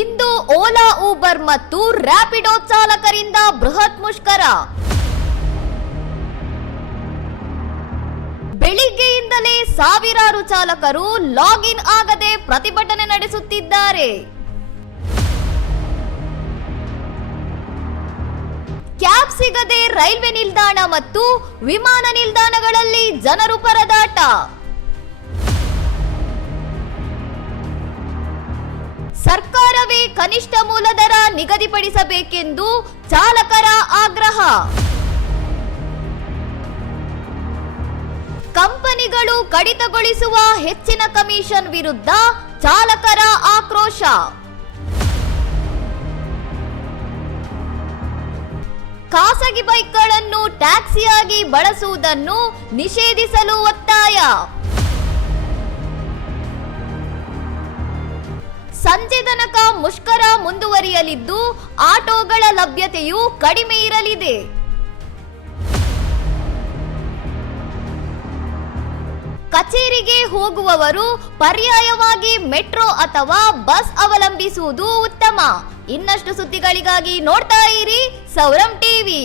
ಇಂದು Ola, Uber ಮತ್ತು ರ್ಯಾಪಿಡೋ ಚಾಲಕರಿಂದ ಬೃಹತ್ ಮುಷ್ಕರ. ಬೆಳಿಗ್ಗೆಯಿಂದಲೇ ಸಾವಿರಾರು ಚಾಲಕರು ಲಾಗಿನ್ ಆಗದೆ ಪ್ರತಿಭಟನೆ ನಡೆಸುತ್ತಿದ್ದಾರೆ. ಕ್ಯಾಬ್ ಸಿಗದೆ ರೈಲ್ವೆ ನಿಲ್ದಾಣ ಮತ್ತು ವಿಮಾನ ನಿಲ್ದಾಣಗಳಲ್ಲಿ ಜನರು ಪರದಾಟ. ಸರ್ಕಾರವೇ ಕನಿಷ್ಠ ಮೂಲ ದರ ನಿಗದಿಪಡಿಸಬೇಕೆಂದು ಚಾಲಕರ ಆಗ್ರಹ. ಕಂಪನಿಗಳು ಕಡಿತಗೊಳಿಸುವ ಹೆಚ್ಚಿನ ಕಮಿಷನ್ ವಿರುದ್ಧ ಚಾಲಕರ ಆಕ್ರೋಶ. ಖಾಸಗಿ ಬೈಕ್ಗಳನ್ನು ಟ್ಯಾಕ್ಸಿಯಾಗಿ ಬಳಸುವುದನ್ನು ನಿಷೇಧಿಸಲು ಒತ್ತಾಯ. ಸಂಜೆ ತನಕ ಮುಷ್ಕರ ಮುಂದುವರಿಯಲಿದ್ದು, ಆಟೋಗಳ ಲಭ್ಯತೆಯು ಕಡಿಮೆ ಇರಲಿದೆ. ಕಚೇರಿಗೆ ಹೋಗುವವರು ಪರ್ಯಾಯವಾಗಿ ಮೆಟ್ರೋ ಅಥವಾ ಬಸ್ ಅವಲಂಬಿಸುವುದು ಉತ್ತಮ. ಇನ್ನಷ್ಟು ಸುದ್ದಿಗಳಿಗಾಗಿ ನೋಡ್ತಾ ಇರಿ ಸೌರಂ ಟಿವಿ.